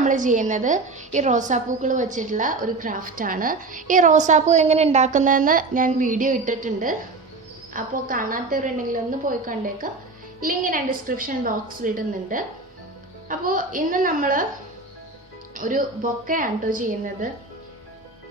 നമ്മൾ ചെയ്യുന്നത് ഈ റോസാപ്പൂക്കൾ വെച്ചിട്ടുള്ള ഒരു ക്രാഫ്റ്റാണ്. ഈ റോസാപ്പൂ എങ്ങനെ ഉണ്ടാക്കുന്നതെന്ന് ഞാൻ വീഡിയോ ഇട്ടിട്ടുണ്ട്. അപ്പോൾ കാണാത്തവരുണ്ടെങ്കിൽ ഒന്ന് പോയി കണ്ടേക്കാം. ലിങ്ക് ഞാൻ ഡിസ്ക്രിപ്ഷൻ ബോക്സിൽ ഇടുന്നുണ്ട്. അപ്പോൾ ഇന്ന് നമ്മൾ ഒരു ബൊക്കയാണ് കേട്ടോ ചെയ്യുന്നത്.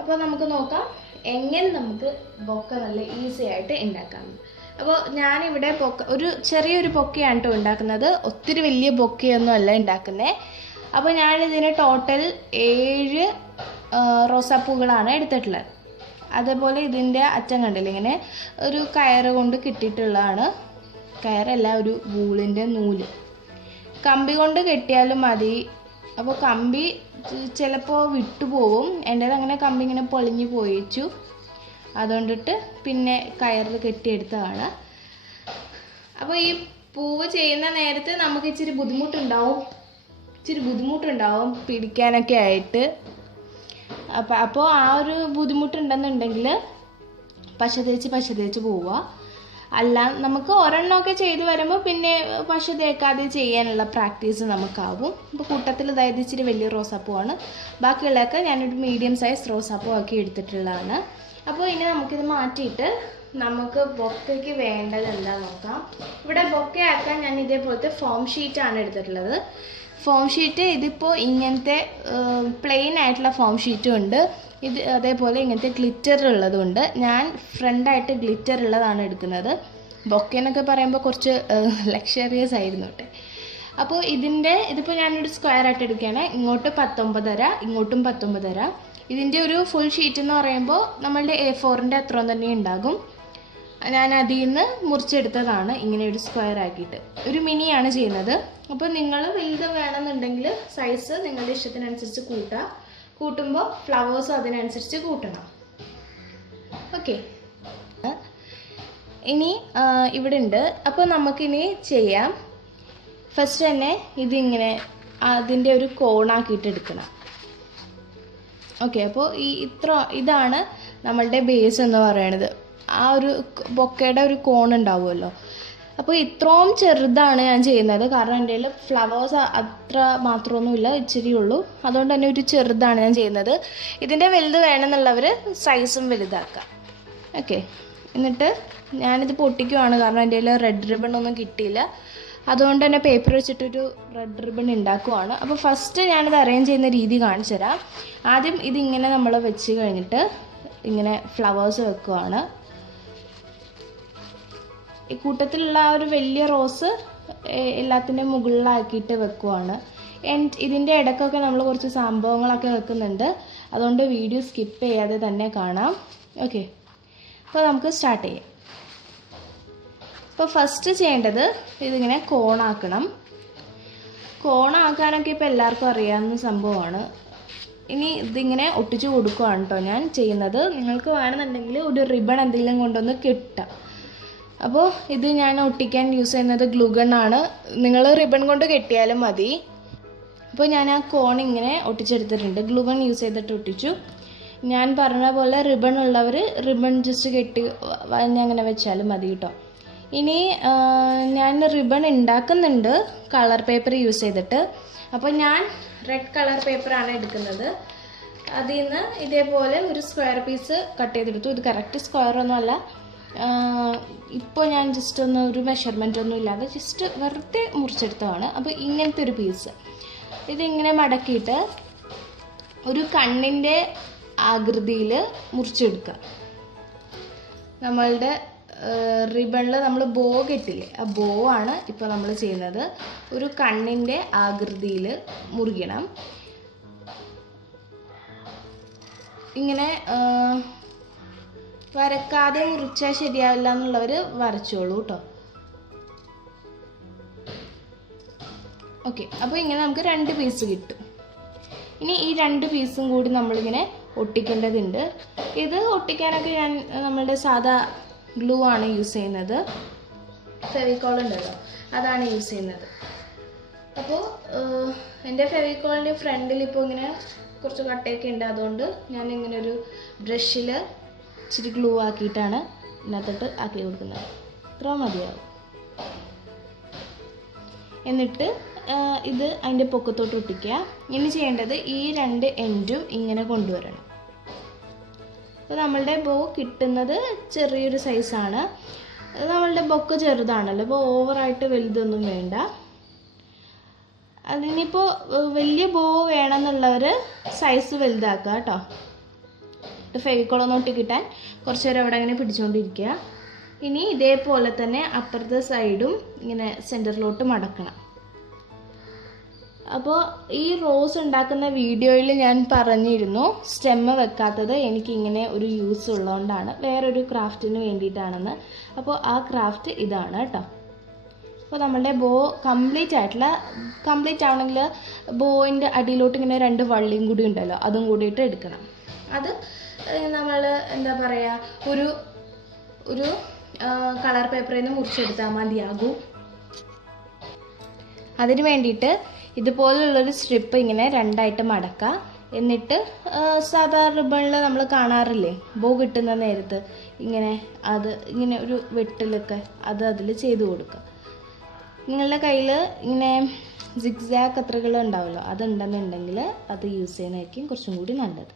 അപ്പോൾ നമുക്ക് നോക്കാം എങ്ങനെ നമുക്ക് ബൊക്ക നല്ല ഈസി ആയിട്ട് ഉണ്ടാക്കാം. അപ്പോൾ ഞാനിവിടെ ഒരു ചെറിയൊരു ബൊക്കയാണ് കേട്ടോ ഉണ്ടാക്കുന്നത്. ഒത്തിരി വലിയ ബൊക്കയൊന്നും അല്ല ഉണ്ടാക്കുന്നത്. അപ്പോൾ ഞാനിതിന് ടോട്ടൽ 7 റോസാപ്പൂകളാണ് എടുത്തിട്ടുള്ളത്. അതേപോലെ ഇതിൻ്റെ അറ്റം കണ്ടില്ല, ഇങ്ങനെ ഒരു കയറ് കൊണ്ട് കിട്ടിയിട്ടുള്ളതാണ്. കയറല്ല, ഒരു വൂളിൻ്റെ നൂല്. കമ്പി കൊണ്ട് കെട്ടിയാലും മതി. അപ്പോൾ കമ്പി ചിലപ്പോൾ വിട്ടുപോകും. എൻ്റേത് അങ്ങനെ കമ്പി ഇങ്ങനെ പൊളിഞ്ഞു പോയിച്ചു. അതുകൊണ്ടിട്ട് പിന്നെ കയറിൽ കെട്ടിയെടുത്തതാണ്. അപ്പോൾ ഈ പൂവ് ചെയ്യുന്ന നേരത്ത് നമുക്ക് ഇച്ചിരി ബുദ്ധിമുട്ടുണ്ടാവും പിടിക്കാനൊക്കെ ആയിട്ട്. അപ്പോൾ ആ ഒരു ബുദ്ധിമുട്ടുണ്ടെന്നുണ്ടെങ്കിൽ പശ തേച്ച് പോവുക. അല്ല, നമുക്ക് ഒരെണ്ണമൊക്കെ ചെയ്ത് വരുമ്പോൾ പിന്നെ പശ തേക്കാതെ ചെയ്യാനുള്ള പ്രാക്ടീസ് നമുക്കാവും. ഇപ്പോൾ കൂട്ടത്തിൽ അതായത് ഇച്ചിരി വലിയ റോസാപ്പൂവാണ്. ബാക്കിയുള്ളതൊക്കെ ഞാനൊരു മീഡിയം സൈസ് റോസാപ്പൂ ആക്കി എടുത്തിട്ടുള്ളതാണ്. അപ്പോൾ ഇനി നമുക്കിത് മാറ്റിയിട്ട് നമുക്ക് ബൊക്കയ്ക്ക് വേണ്ടത് എന്താ നോക്കാം. ഇവിടെ ബൊക്കയാക്കാൻ ഞാൻ ഇതേപോലത്തെ ഫോം ഷീറ്റാണ് എടുത്തിട്ടുള്ളത്. ഫോം ഷീറ്റ് ഇതിപ്പോൾ ഇങ്ങനത്തെ പ്ലെയിൻ ആയിട്ടുള്ള ഫോം ഷീറ്റും ഉണ്ട്. ഇത് അതേപോലെ ഇങ്ങനത്തെ ഗ്ലിറ്റർ ഉള്ളതുണ്ട്. ഞാൻ ഫ്രണ്ടായിട്ട് ഗ്ലിറ്റർ ഉള്ളതാണ് എടുക്കുന്നത്. ബൊക്കെ എന്നൊക്കെ പറയുമ്പോൾ കുറച്ച് ലക്ഷറിയസ് ആയിരുന്നു കേട്ടെ. അപ്പോൾ ഇതിപ്പോൾ ഞാനൊരു സ്ക്വയർ ആയിട്ട് എടുക്കുകയാണ്. ഇങ്ങോട്ട് 19.5, ഇങ്ങോട്ടും 19.5. ഇതിൻ്റെ ഒരു ഫുൾ ഷീറ്റ് എന്ന് പറയുമ്പോൾ നമ്മളുടെ A4ൻ്റെ അത്രയും തന്നെ ഉണ്ടാകും. ഞാൻ അതിൽ നിന്ന് മുറിച്ചെടുത്തതാണ് ഇങ്ങനെ ഒരു സ്ക്വയർ ആക്കിയിട്ട്. ഒരു മിനിയാണ് ചെയ്യുന്നത്. അപ്പോൾ നിങ്ങൾ വലുത് വേണമെന്നുണ്ടെങ്കിൽ സൈസ് നിങ്ങളുടെ ഇഷ്ടത്തിനനുസരിച്ച് കൂട്ടുമ്പോൾ ഫ്ലവേഴ്സും അതിനനുസരിച്ച് കൂട്ടണം. ഓക്കെ, ഇനി ഇവിടെ ഉണ്ട്. അപ്പോൾ നമുക്കിനി ചെയ്യാം. ഫസ്റ്റ് തന്നെ ഇതിങ്ങനെ അതിൻ്റെ ഒരു കോണാക്കിയിട്ട് എടുക്കണം. ഓക്കെ, അപ്പോൾ ഇതാണ് നമ്മളുടെ ബേസ് എന്ന് പറയുന്നത്. ആ ഒരു ബൊക്കയുടെ ഒരു കോൺ ഉണ്ടാവുമല്ലോ. അപ്പോൾ ഇത്രയും ചെറുതാണ് ഞാൻ ചെയ്യുന്നത്. കാരണം എൻ്റെ കയ്യിൽ ഫ്ലവേഴ്സ് അത്ര മാത്രമൊന്നുമില്ല, ഇച്ചിരി ഉള്ളൂ. അതുകൊണ്ട് തന്നെ ഒരു ചെറുതാണ് ഞാൻ ചെയ്യുന്നത്. ഇതിൻ്റെ വലുത് വേണമെന്നുള്ളവർ സൈസും വലുതാക്കാം. ഓക്കെ, എന്നിട്ട് ഞാനിത് പൊട്ടിക്കുവാണ്. കാരണം എൻ്റെ കയ്യിൽ റെഡ് റിബൺ ഒന്നും കിട്ടിയില്ല. അതുകൊണ്ട് തന്നെ പേപ്പർ വെച്ചിട്ടൊരു റെഡ് റിബൺ ഉണ്ടാക്കുവാണ്. അപ്പോൾ ഫസ്റ്റ് ഞാനിത് അറേഞ്ച് ചെയ്യുന്ന രീതി കാണിച്ചു തരാം. ആദ്യം ഇതിങ്ങനെ നമ്മൾ വെച്ച് കഴിഞ്ഞിട്ട് ഇങ്ങനെ ഫ്ലവേഴ്സ് വെക്കുവാണ്. ഈ കൂട്ടത്തിലുള്ള ആ ഒരു വലിയ റോസ് എല്ലാത്തിൻ്റെ മുകളിലാക്കിയിട്ട് വെക്കുവാണ്. ഇതിൻ്റെ ഇടയ്ക്കൊക്കെ നമ്മൾ കുറച്ച് സംഭവങ്ങളൊക്കെ വെക്കുന്നുണ്ട്. അതുകൊണ്ട് വീഡിയോ സ്കിപ്പ് ചെയ്യാതെ തന്നെ കാണാം. ഓക്കെ, അപ്പോൾ നമുക്ക് സ്റ്റാർട്ട് ചെയ്യാം. അപ്പോൾ ഫസ്റ്റ് ചെയ്യേണ്ടത് ഇതിങ്ങനെ കോണാക്കണം. കോണാക്കാനൊക്കെ ഇപ്പോൾ എല്ലാവർക്കും അറിയാവുന്ന സംഭവമാണ്. ഇനി ഇതിങ്ങനെ ഒട്ടിച്ച് കൊടുക്കുകയാണ് കേട്ടോ ഞാൻ ചെയ്യുന്നത്. നിങ്ങൾക്ക് വേണമെന്നുണ്ടെങ്കിൽ ഒരു റിബൺ എന്തെങ്കിലും കൊണ്ടൊന്ന് കെട്ടാം. അപ്പോൾ ഇത് ഞാൻ ഒട്ടിക്കാൻ യൂസ് ചെയ്യുന്നത് ഗ്ലൂ ഗണ്ണാണ്. നിങ്ങൾ റിബൺ കൊണ്ട് കെട്ടിയാലും മതി. അപ്പോൾ ഞാൻ ആ കോൺ ഇങ്ങനെ ഒട്ടിച്ചെടുത്തിട്ടുണ്ട്. ഗ്ലൂ ഗൺ യൂസ് ചെയ്തിട്ട് ഒട്ടിച്ചു. ഞാൻ പറഞ്ഞ പോലെ റിബൺ ഉള്ളവർ റിബൺ ജസ്റ്റ് കെട്ടി അങ്ങനെ വെച്ചാലും മതി കേട്ടോ. ഇനി ഞാൻ റിബൺ ഉണ്ടാക്കുന്നുണ്ട് കളർ പേപ്പർ യൂസ് ചെയ്തിട്ട്. അപ്പോൾ ഞാൻ റെഡ് കളർ പേപ്പറാണ് എടുക്കുന്നത്. അതിൽ നിന്ന് ഇതേപോലെ ഒരു സ്ക്വയർ പീസ് കട്ട് ചെയ്തെടുത്തു. ഇത് കറക്റ്റ് സ്ക്വയറൊന്നും അല്ല. ഇപ്പോൾ ഞാൻ ജസ്റ്റ് ഒരു മെഷർമെൻ്റ് ഒന്നും ഇല്ലാതെ ജസ്റ്റ് വെറുതെ മുറിച്ചെടുത്തതാണ്. അപ്പോൾ ഇങ്ങനത്തെ ഒരു പീസ് ഇതിങ്ങനെ മടക്കിയിട്ട് ഒരു കണ്ണിൻ്റെ ആകൃതിയിൽ മുറിച്ചെടുക്കുക. നമ്മളുടെ റിബണിൽ നമ്മൾ ബോ കെട്ടില്ലേ, ആ ബോ ആണ് ഇപ്പോൾ നമ്മൾ ചെയ്യുന്നത്. ഒരു കണ്ണിൻ്റെ ആകൃതിയിൽ മുറിക്കണം. ഇങ്ങനെ വരക്കാതെ മുറിച്ചാൽ ശരിയാവില്ല എന്നുള്ളവർ വരച്ചോളൂ കേട്ടോ. ഓക്കെ, അപ്പോൾ ഇങ്ങനെ നമുക്ക് 2 പീസ് കിട്ടും. ഇനി ഈ 2 പീസും കൂടി നമ്മളിങ്ങനെ ഒട്ടിക്കേണ്ടതുണ്ട്. ഇത് ഒട്ടിക്കാനൊക്കെ ഞാൻ നമ്മളുടെ സാധാ ഗ്ലൂ ആണ് യൂസ് ചെയ്യുന്നത്. ഫെവിക്കോൾ ഉണ്ടല്ലോ, അതാണ് യൂസ് ചെയ്യുന്നത്. അപ്പോൾ എൻ്റെ ഫെവിക്കോളിൻ്റെ ഫ്രണ്ടിൽ ഇപ്പോൾ ഇങ്ങനെ കുറച്ച് കട്ടയൊക്കെ ഉണ്ട്. അതുകൊണ്ട് ഞാൻ ഇങ്ങനെ ഒരു ബ്രഷിൽ ഇച്ചിരി ഗ്ലൂ ആക്കിയിട്ടാണ് ഇതിനകത്തോട്ട് ആക്കി കൊടുക്കുന്നത്. ഇത്ര മതിയാവും. എന്നിട്ട് ഇത് അതിൻ്റെ പൊക്കത്തോട്ട് ഒട്ടിക്കുക. ഇനി ചെയ്യേണ്ടത് ഈ 2 എൻഡും ഇങ്ങനെ കൊണ്ടുവരണം. അപ്പോൾ നമ്മളുടെ ബോ കിട്ടുന്നത് ചെറിയൊരു സൈസാണ്. നമ്മളുടെ ബൊക്കെ ചെറുതാണല്ലോ, അപ്പോൾ ഓവറായിട്ട് വലുതൊന്നും വേണ്ട. അതിനിപ്പോൾ വലിയ ബോ വേണമെന്നുള്ളവർ സൈസ് വലുതാക്കുക കേട്ടോ. ഫെവിക്കോളൊന്നും ഒട്ടി കിട്ടാൻ കുറച്ച് നേരം അവിടെ അങ്ങനെ പിടിച്ചുകൊണ്ടിരിക്കുക. ഇനി ഇതേപോലെ തന്നെ അപ്പുറത്തെ സൈഡും ഇങ്ങനെ സെൻറ്ററിലോട്ട് മടക്കണം. അപ്പോൾ ഈ റോസ് ഉണ്ടാക്കുന്ന വീഡിയോയിൽ ഞാൻ പറഞ്ഞിരുന്നു സ്റ്റെമ്മ് വെക്കാത്തത് എനിക്കിങ്ങനെ ഒരു യൂസ് ഉള്ളതുകൊണ്ടാണ്, വേറൊരു ക്രാഫ്റ്റിന് വേണ്ടിയിട്ടാണെന്ന്. അപ്പോൾ ആ ക്രാഫ്റ്റ് ഇതാണ് കേട്ടോ. അപ്പോൾ നമ്മളുടെ ബോ കംപ്ലീറ്റ് ആവണമെങ്കിൽ ബോയിൻ്റെ അടിയിലോട്ട് ഇങ്ങനെ 2 വള്ളിയും കൂടി ഉണ്ടല്ലോ, അതും കൂടിയിട്ട് എടുക്കണം. അത് നമ്മൾ എന്താ പറയുക, ഒരു കളർ പേപ്പറിൽ നിന്ന് മുറിച്ചെടുത്താൽ മതിയാകും. അതിന് വേണ്ടിയിട്ട് ഇതുപോലുള്ളൊരു സ്ട്രിപ്പ് ഇങ്ങനെ 2ആയിട്ട് മടക്കുക. എന്നിട്ട് സാധാ റിബണിൽ നമ്മൾ കാണാറില്ലേ ബോ കിട്ടുന്ന നേരത്ത് ഇങ്ങനെ ഒരു വെട്ടിലൊക്കെ അതിൽ ചെയ്ത് കൊടുക്കുക. നിങ്ങളുടെ കയ്യിൽ ഇങ്ങനെ സിഗ്സാഗ് കത്രികൾ ഉണ്ടാവുമല്ലോ, അതുണ്ടെന്നുണ്ടെങ്കിൽ അത് യൂസ് ചെയ്യുന്നതായിരിക്കും കുറച്ചും കൂടി നല്ലത്.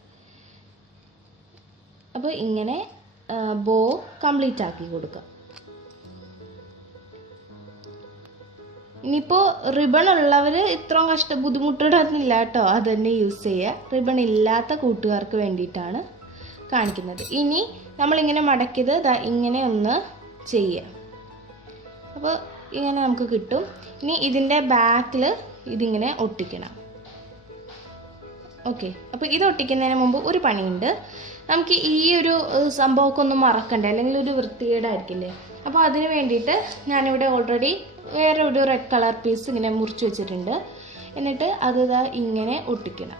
അപ്പോൾ ഇങ്ങനെ ബോ കംപ്ലീറ്റ് ആക്കി കൊടുക്കുക. ഇനിയിപ്പോൾ റിബൺ ഉള്ളവർ ഇത്രയും ബുദ്ധിമുട്ടിടുന്നില്ല കേട്ടോ, അത് തന്നെ യൂസ് ചെയ്യുക. റിബൺ ഇല്ലാത്ത കൂട്ടുകാർക്ക് വേണ്ടിയിട്ടാണ് കാണിക്കുന്നത്. ഇനി നമ്മളിങ്ങനെ മടക്കിയത് ഇങ്ങനെ ഒന്ന് ചെയ്യുക. അപ്പോൾ ഇങ്ങനെ നമുക്ക് കിട്ടും. ഇനി ഇതിൻ്റെ ബാക്കിൽ ഇതിങ്ങനെ ഒട്ടിക്കണം. ഓക്കെ, അപ്പോൾ ഇത് ഒട്ടിക്കുന്നതിന് മുമ്പ് ഒരു പണിയുണ്ട്. നമുക്ക് ഈ ഒരു സംഭവമൊക്കെ ഒന്ന് മറക്കണ്ടേ, അല്ലെങ്കിൽ ഒരു വൃത്തികേടായിരിക്കില്ലേ. അപ്പോൾ അതിന് വേണ്ടിയിട്ട് ഞാനിവിടെ ഓൾറെഡി വേറെ ഒരു റെഡ് കളർ പീസ് ഇങ്ങനെ മുറിച്ച് വെച്ചിട്ടുണ്ട്. എന്നിട്ട് അത് ഇങ്ങനെ ഒട്ടിക്കണം.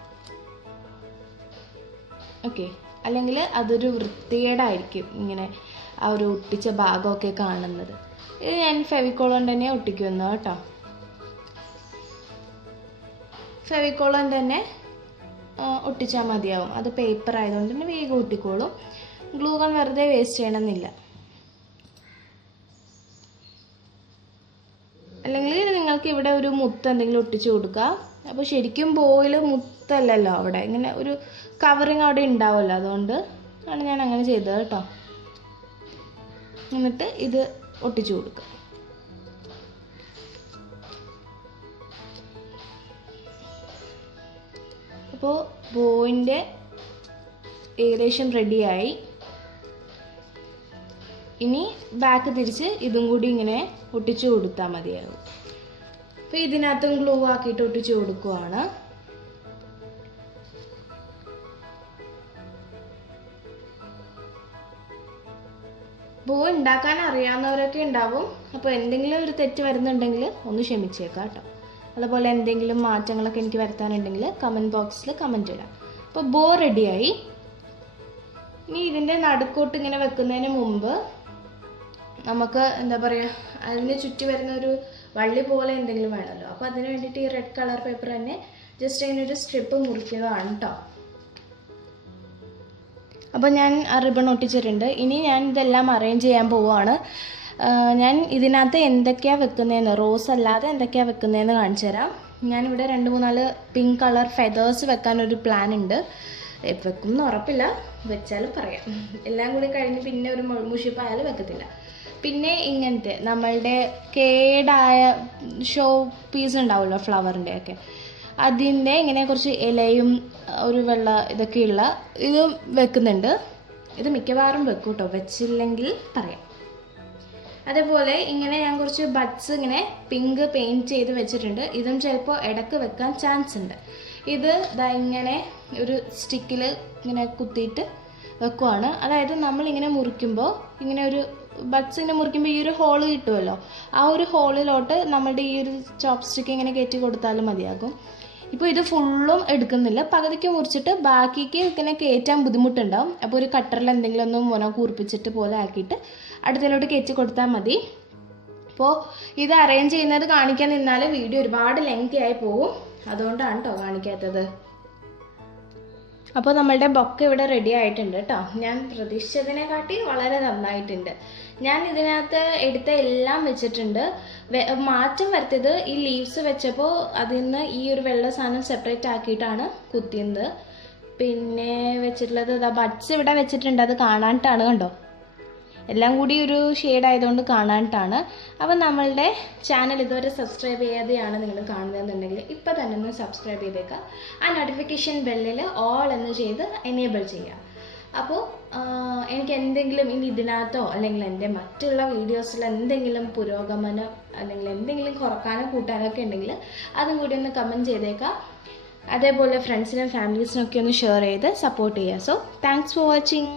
ഓക്കെ, അല്ലെങ്കിൽ അതൊരു വൃത്തികേടായിരിക്കും ഇങ്ങനെ ആ ഒരു ഒട്ടിച്ച ഭാഗമൊക്കെ കാണുന്നത്. ഇത് ഞാൻ ഫെവിക്കോൾ കൊണ്ട് തന്നെ ഒട്ടിക്കുന്നു കേട്ടോ. ഫെവിക്കോൾ കൊണ്ട് തന്നെ ഒട്ടിച്ചാൽ മതിയാവും. അത് പേപ്പർ ആയതുകൊണ്ട് തന്നെ വേഗം ഒട്ടിക്കോളും. ഗ്ലൂ ഗൺ വെറുതെ വേസ്റ്റ് ചെയ്യണമെന്നില്ല. അല്ലെങ്കിൽ നിങ്ങൾക്ക് ഇവിടെ ഒരു മുത്ത് എന്തെങ്കിലും ഒട്ടിച്ചു കൊടുക്കുക. അപ്പോൾ ശരിക്കും ബോയിൽ മുത്തല്ലല്ലോ, അവിടെ ഇങ്ങനെ ഒരു കവറിങ് അവിടെ ഉണ്ടാവുമല്ലോ, അതുകൊണ്ട് ആണ് ഞാൻ അങ്ങനെ ചെയ്തത് കേട്ടോ. എന്നിട്ട് ഇത് ഒട്ടിച്ചു കൊടുക്കുക. അപ്പോൾ ബോയിൻ്റെ ഏകദേശം റെഡിയായി. ഇനി ബാക്ക് തിരിച്ച് ഇതും കൂടി ഇങ്ങനെ ഒട്ടിച്ചു കൊടുത്താൽ മതിയാകും. അപ്പോൾ ഇതിനകത്തും ഗ്ലൂ ആക്കിയിട്ട് ഒട്ടിച്ചു കൊടുക്കുവാണ്. ബോ ഉണ്ടാക്കാൻ അറിയാവുന്നവരൊക്കെ ഉണ്ടാവും. അപ്പോൾ എന്തെങ്കിലും ഒരു തെറ്റ് വരുന്നുണ്ടെങ്കിൽ ഒന്ന് ക്ഷമിച്ചേക്കാം കേട്ടോ. അതുപോലെ എന്തെങ്കിലും മാറ്റങ്ങളൊക്കെ എനിക്ക് വരുത്താനുണ്ടെങ്കിൽ കമൻറ്റ് ബോക്സിൽ കമൻറ്റ് ഇടാം. അപ്പോൾ ബോ റെഡിയായി. ഇനി ഇതിൻ്റെ നടുക്കോട്ട് ഇങ്ങനെ വെക്കുന്നതിന് മുമ്പ് നമുക്ക് എന്താ പറയുക, അതിന് ചുറ്റി വരുന്ന ഒരു വള്ളി പോലെ എന്തെങ്കിലും വേണമല്ലോ. അപ്പോൾ അതിന് വേണ്ടിയിട്ട് ഈ റെഡ് കളർ പേപ്പർ തന്നെ ജസ്റ്റ് ഇങ്ങനെ ഒരു സ്ട്രിപ്പ് മുറിക്കുന്നതാണ് കേട്ടോ. അപ്പോൾ ഞാൻ റിബൺ ഒട്ടിച്ചിട്ടുണ്ട്. ഇനി ഞാൻ ഇതെല്ലാം അറേഞ്ച് ചെയ്യാൻ പോവുകയാണ്. ഞാൻ ഇതിനകത്ത് എന്തൊക്കെയാണ് വെക്കുന്നതെന്ന്, റോസ് അല്ലാതെ എന്തൊക്കെയാണ് വെക്കുന്നതെന്ന് കാണിച്ചു തരാം. ഞാനിവിടെ 2-3-4 പിങ്ക് കളർ ഫെതേഴ്സ് വെക്കാനൊരു പ്ലാൻ ഉണ്ട്. വെക്കും എന്ന് ഉറപ്പില്ല, വെച്ചാലും പറയാം. എല്ലാം കൂടി കഴിഞ്ഞ് പിന്നെ ഒരു മുഷിപ്പായാലും വെക്കത്തില്ല. പിന്നെ ഇങ്ങനത്തെ നമ്മളുടെ കേടായ ഷോ പീസ് ഉണ്ടാവുമല്ലോ ഫ്ലവറിൻ്റെ ഒക്കെ, അതിൻ്റെ ഇങ്ങനെ കുറച്ച് ഇലയും ഒരു വെള്ള ഇതൊക്കെയുള്ള ഇത് വെക്കുന്നുണ്ട്. ഇത് മിക്കവാറും വെക്കും കേട്ടോ, വെച്ചില്ലെങ്കിൽ പറയാം. അതേപോലെ ഇങ്ങനെ ഞാൻ കുറച്ച് ബഡ്സ് ഇങ്ങനെ പിങ്ക് പെയിൻറ്റ് ചെയ്ത് വെച്ചിട്ടുണ്ട്. ഇതും ചിലപ്പോൾ ഇടയ്ക്ക് വെക്കാൻ ചാൻസ് ഉണ്ട്. ഇത് ഇങ്ങനെ ഒരു സ്റ്റിക്കിൽ ഇങ്ങനെ കുത്തിയിട്ട് വെക്കുവാണ്. അതായത് നമ്മളിങ്ങനെ മുറിക്കുമ്പോൾ ഇങ്ങനെ ഒരു ബഡ്സ് ഇങ്ങനെ മുറിക്കുമ്പോൾ ഈ ഒരു ഹോള് കിട്ടുമല്ലോ, ആ ഒരു ഹോളിലോട്ട് നമ്മളുടെ ഈ ഒരു ചോപ്പ് സ്റ്റിക്ക് ഇങ്ങനെ കയറ്റി കൊടുത്താലും മതിയാകും. ഇപ്പോൾ ഇത് ഫുള്ളും എടുക്കുന്നില്ല, പകുതിക്ക് മുറിച്ചിട്ട് ബാക്കിക്ക് ഇങ്ങനെ കയറ്റാൻ ബുദ്ധിമുട്ടുണ്ടാവും. അപ്പോൾ ഒരു കട്ടറിൽ എന്തെങ്കിലും ഒന്ന് മുന കൂർപ്പിച്ചിട്ട് പോലെ ആക്കിയിട്ട് അടുത്തതിലോട്ട് കയറ്റി കൊടുത്താൽ മതി. അപ്പോൾ ഇത് അറേഞ്ച് ചെയ്യുന്നത് കാണിക്കാൻ നിന്നാൽ വീഡിയോ ഒരുപാട് ലെങ്തി ആയി പോകും, അതുകൊണ്ടാണ് കേട്ടോ കാണിക്കാത്തത്. അപ്പോൾ നമ്മളുടെ ബൊക്കെ ഇവിടെ റെഡി ആയിട്ടുണ്ട് കേട്ടോ. ഞാൻ പ്രതീക്ഷിച്ചതിനെക്കാട്ടി വളരെ നന്നായിട്ടുണ്ട്. ഞാൻ ഇതിനകത്ത് എടുത്ത എല്ലാം വെച്ചിട്ടുണ്ട്. മാറ്റം വരുത്തിയത് ഈ ലീവ്സ് വെച്ചപ്പോൾ അതിൽ നിന്ന് ഈ ഒരു വെള്ള സാധനം സെപ്പറേറ്റ് ആക്കിയിട്ടാണ് കുത്തിയത്. പിന്നെ വെച്ചിട്ടുള്ളത് ബഡ്സ് ഇവിടെ വെച്ചിട്ടുണ്ട്. അത് കാണാനായിട്ടാണ്, കണ്ടോ, എല്ലാം കൂടി ഒരു ഷെയ്ഡ് ആയതുകൊണ്ട് കാണാനായിട്ടാണ്. അപ്പം നമ്മളുടെ ചാനൽ ഇതുവരെ സബ്സ്ക്രൈബ് ചെയ്യാതെയാണ് നിങ്ങൾ കാണുന്നതെന്നുണ്ടെങ്കിൽ ഇപ്പം തന്നെ ഒന്ന് സബ്സ്ക്രൈബ് ചെയ്തേക്കുക. ആ നോട്ടിഫിക്കേഷൻ ബെല്ലിൽ ഓൾ എന്ന് ചെയ്ത് എനേബിൾ ചെയ്യുക. അപ്പോൾ എനിക്ക് എന്തെങ്കിലും ഇനി ഇതിനകത്തോ അല്ലെങ്കിൽ എൻ്റെ മറ്റുള്ള വീഡിയോസിൽ എന്തെങ്കിലും പുരോഗമനം അല്ലെങ്കിൽ എന്തെങ്കിലും കുറക്കാനോ കൂട്ടാനോ ഒക്കെ ഉണ്ടെങ്കിൽ അതും കൂടി ഒന്ന് കമൻറ്റ് ചെയ്തേക്കുക. അതേപോലെ ഫ്രണ്ട്സിനും ഫാമിലീസിനൊക്കെ ഒന്ന് ഷെയർ ചെയ്ത് സപ്പോർട്ട് ചെയ്യുക. So thanks for watching.